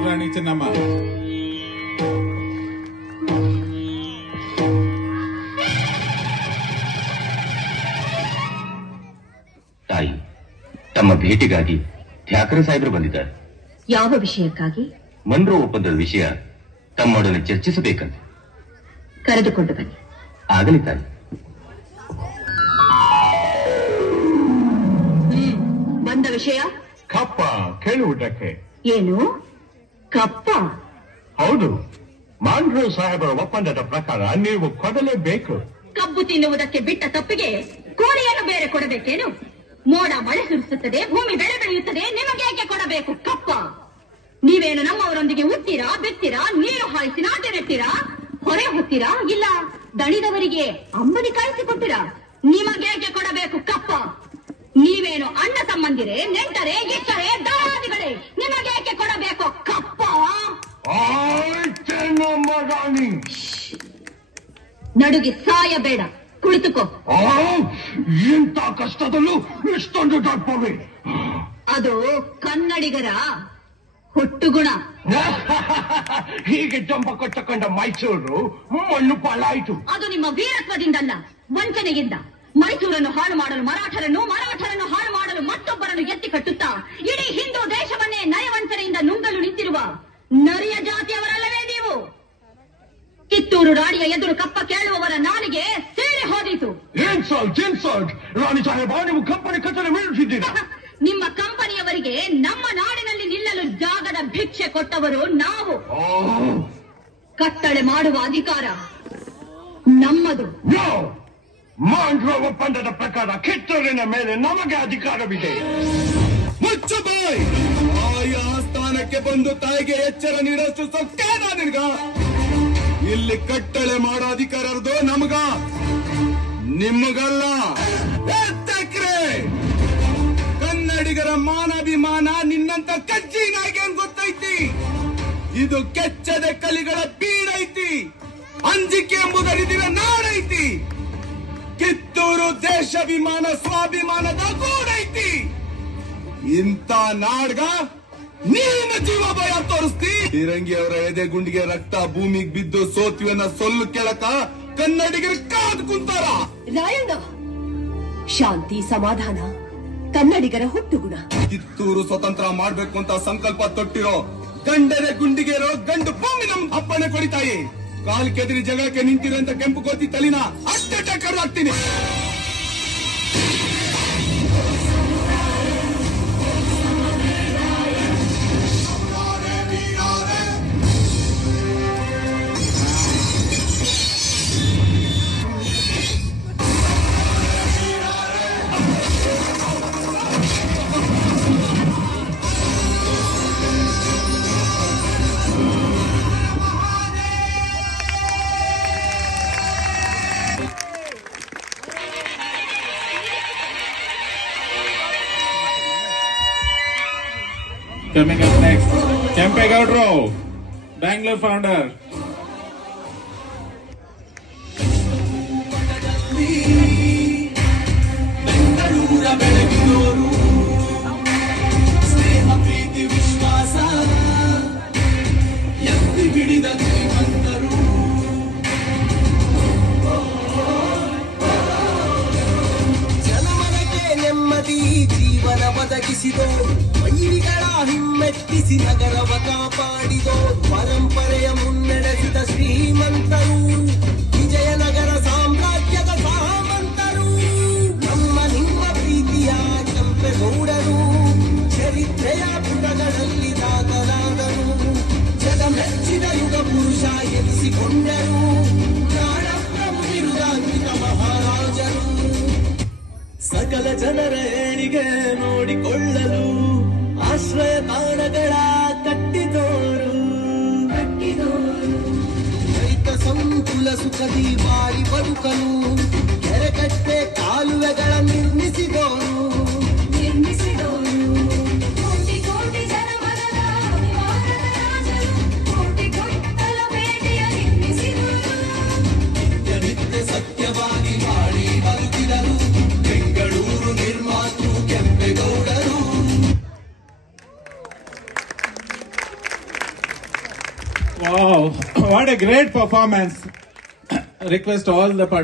ಕಿತ್ತೂರು ರಾಣಿ ಚೆನ್ನಮ್ಮ. ತಾಯಿ, ತಮ್ಮ ಭೇಟಿಗಾಗಿ ಠಾಕರೆ ಸಾಹೇಬರು ಬಂದಿದ್ದಾರೆ. ಯಾವ ವಿಷಯಕ್ಕಾಗಿ? ಮನ್ರೋ ಒಪ್ಪಂದದ ವಿಷಯ ತಮ್ಮೊಡನೆ ಚರ್ಚಿಸಬೇಕಂತ. ಕರೆದುಕೊಂಡು ಬನ್ನಿ. ಆಗಲಿ ತಾಯಿ. ಬಂದ ವಿಷಯ ಕಪ್ಪ ಕೇಳುವುದಕ್ಕೆ. ಏನು ಕಪ್ಪ? ಹೌದು, ಮಾಂಡ್ರೋ ಸಾಹೇಬರ ಒಪ್ಪಂದದ ಪ್ರಕಾರ ನೀವು ಕೊಡಲೇಬೇಕು. ಕಬ್ಬು ತಿನ್ನುವುದಕ್ಕೆ ಬಿಟ್ಟ ತಪ್ಪಿಗೆ ಕೋರಿಯನ್ನು ಬೇರೆ ಕೊಡಬೇಕೇನು? ಮೋಡ ಮಳೆ ಸುರಿಸುತ್ತದೆ, ಭೂಮಿ ಬೆಳೆ ಬೆಳೆಯುತ್ತದೆ, ನಿಮಗೆ ಯಾಕೆ ಕೊಡಬೇಕು ಕಪ್ಪ? ನೀವೇನು ನಮ್ಮವರೊಂದಿಗೆ ಉತ್ತೀರಾ, ಬಿತ್ತೀರಾ, ನೀರು ಹಾಯಿಸಿ ನಾಟಿ ನೆಡ್ತೀರಾ, ಹೊರೆ ಹೊತ್ತೀರಾ, ಇಲ್ಲ ದಣಿದವರಿಗೆ ಅಂಬಲಿ ಕಾಯಿಸಿಕೊಡ್ತೀರಾ? ನಿಮಗೆ ಯಾಕೆ ಕೊಡಬೇಕು ಕಪ್ಪ? ನೀವೇನು ಅಣ್ಣ ತಮ್ಮಂದಿರೇ, ನೆಂಟರೇ, ಇಟ್ಟರೆ, ದಾಯಾದಿಗಳೇ, ನಿಮಗೆ ಯಾಕೆ ಕೊಡಬೇಕು ಕಪ್ಪ? ನಡುಗಿ ಸಾಯಬೇಡ, ಕುಳಿತುಕೋ. ಇಂಥ ಕಷ್ಟದಲ್ಲೂ ಇಷ್ಟೊಂದು ದಪ್ಪವೇ? ಅದು ಕನ್ನಡಿಗರ ಹುಟ್ಟುಗುಣ. ಹೀಗೆ ಜಂಬ ಕೊಟ್ಟಕೊಂಡ ಮೈಸೂರು ಮಣ್ಣು ಪಾಲಾಯಿತು. ಅದು ನಿಮ್ಮ ವೀರತ್ವದಿಂದಲ್ಲ, ವಂಚನೆಯಿಂದ. ಮೈಸೂರನ್ನು ಹಾಳು ಮಾಡಲು ಮರಾಠರನ್ನು, ಮರಾಠರನ್ನು ಹಾಳು ಮಾಡಲು ಮತ್ತೊಬ್ಬರನ್ನು ಎತ್ತಿ ಕಟ್ಟುತ್ತಾ ಇಡೀ ಹಿಂದೂ ದೇಶವನ್ನೇ ನಯವಂಚನೆಯಿಂದ ನುಂಗಲು ನಿಂತಿರುವ ನರಿಯ ಜಾತಿಯವರಲ್ಲವೇ ನೀವು? ಕಿತ್ತೂರು ರಾಣಿಯ ಎದುರು ಕಪ್ಪ ಕೇಳುವವರ ನಾಲಿಗೆ ಸೇರಿ ಹೋದೀತು. ರಾಣಿ ಸಾಹೇಬ, ನೀವು ಕಂಪನಿ ಕಟ್ಟಲು ಬೀಳುತ್ತಿದ್ದೀರಾ? ನಿಮ್ಮ ಕಂಪನಿಯವರಿಗೆ ನಮ್ಮ ನಾಡಿನಲ್ಲಿ ನಿಲ್ಲಲು ಜಾಗದ ಭಿಕ್ಷೆ ಕೊಟ್ಟವರು ನಾವು. ಕಟ್ಟಳೆ ಮಾಡುವ ಅಧಿಕಾರ ನಮ್ಮದು. ಮಾಂಡ್ರೋ ಒಪ್ಪಂದದ ಪ್ರಕಾರ ಕಿತ್ತೂರಿನ ಮೇಲೆ ನಮಗೆ ಅಧಿಕಾರವಿದೆ. ಮುಚ್ಚಬಾಯ್! ಆಯಾ ಸ್ಥಾನಕ್ಕೆ ಬಂದು ತಾಯಿಗೆ ಎಚ್ಚರ ನೀಡಷ್ಟು ಸೊಕ್ಕೇನ ನಿನ್ಗ? ಇಲ್ಲಿ ಕಟ್ಟಳೆ ಮಾಡೋ ಅಧಿಕಾರದ್ದು ನಮಗ, ನಿಮಗಲ್ಲ. ಕನ್ನಡಿಗರ ಮಾನಾಭಿಮಾನ ನಿನ್ನಂತ ಕಜ್ಜಿನಾಗೇನ್ ಗೊತ್ತೈತಿ? ಇದು ಕೆಚ್ಚದ ಕಲಿಗಳ ಬೀಡೈತಿ. ಅಂಜಿಕೆ ಎಂಬುದರಿದಿರ ನಾಡೈತಿ. ಕಿತ್ತೂರು ದೇಶಾಭಿಮಾನ ಸ್ವಾಭಿಮಾನದ ಗೂಡೈತಿ. ಇಂಥ ನಾಡ್ಗ ನೀನು ಜೀವ ಭಯ ತೋರಿಸ್ತಿ? ಫಿರಂಗಿ ಅವರ ಎದೆ ಗುಂಡಿಗೆ ರಕ್ತ ಭೂಮಿಗೆ ಬಿದ್ದು ಸೋತ್ವಿಯನ್ನ ಸೊಲ್ಲು ಕೆಳಕ ಕನ್ನಡಿಗರು ಕಾದು ಕುಂತಾರ. ರಾಯಣ್ಣ, ಶಾಂತಿ ಸಮಾಧಾನ ಕನ್ನಡಿಗರ ಹುಟ್ಟುಗುಣ. ಕಿತ್ತೂರು ಸ್ವತಂತ್ರ ಮಾಡ್ಬೇಕು ಅಂತ ಸಂಕಲ್ಪ ತೊಟ್ಟಿರೋ ಗಂಡರೆ ಗುಂಡಿಗೆ ಇರೋ ಗಂಡು ಭೂಮಿ ನಮ್ ಅಪ್ಪನೆ ಕೊಡಿತಾಯಿ. ಕಾಲ್ ಕೆದರಿ ಜಗಕ್ಕೆ ನಿಂತಿರೋ ಅಂತ ಕೆಂಪು ಕೋತಿ ತಲಿನ ಅಷ್ಟೇ ಟಕ್ಕರ್ ಹಾಕ್ತೀನಿ. Coming up next, Kempegowdru, Bangalore founder. ಜನಮನಕ್ಕೆ ನೆಮ್ಮದಿ ಜೀವನ ಒದಗಿಸಿದೋ, ವೈರಿಗಳ ಹಿಮ್ಮೆಟ್ಟಿಸಿ ನಗರವ ಕಾಪಾಡಿದೋ, ಪರಂಪರೆಯ ಮುನ್ನಡೆಸಿದ ಶ್ರೀಮಂತರು, ವಿಜಯನಗರ ಸಾಮ್ರಾಜ್ಯದ ಸಾಮಂತರು, ನಮ್ಮ ನಿಮ್ಮ ಪ್ರೀತಿಯ ಕೆಂಪೇಗೌಡರು, ಚರಿತ್ರೆಯ ಪುಟಗಳಲ್ಲಿ ದಾಖಲಾದರು, ಜಗ ಮೆಚ್ಚಿದ ಯುಗ ಪುರುಷ ಎನಿಸಿಕೊಂಡರು, ನಾಡಪ್ರಭು ಬಿರುದಾನ್ವಿತ ಮಹಾರಾಜರು. ಸಕಲ ಜನರ ಏಳಿಗೆ ನೋಡಿಕೊಳ್ಳಲು ಆಶ್ರಯ ತಾಣಗಳ ಕಟ್ಟಿದೋರು, ರೈತ ಸಂಕುಲ ಸುಖದಿ ಬಾರಿ ಬದುಕಲು ಕೆರೆಕಟ್ಟೆ ಕಾಲುವೆಗಳ ನಿರ್ಮಿಸಿದೋರು. ಕೋಟಿ ಕೋಟಿ ಜನಮನದ ಅಭಿಮಾನದ ರಾಜರು, ಕೋಟಿ ಕೊಟ್ಟಲ ಭೇಟಿಯ ನಿರ್ಮಿಸಿದವರು. ನಿತ್ಯ ಸತ್ಯವಾಗಿ ಮಾಡಿ ಬದುಕಿದರು ಬೆಂಗಳೂರು ನಿರ್ಮಾತೃ ಕೆಂಪೇಗೌಡರು. Wow, what a great performance. Request all the participants.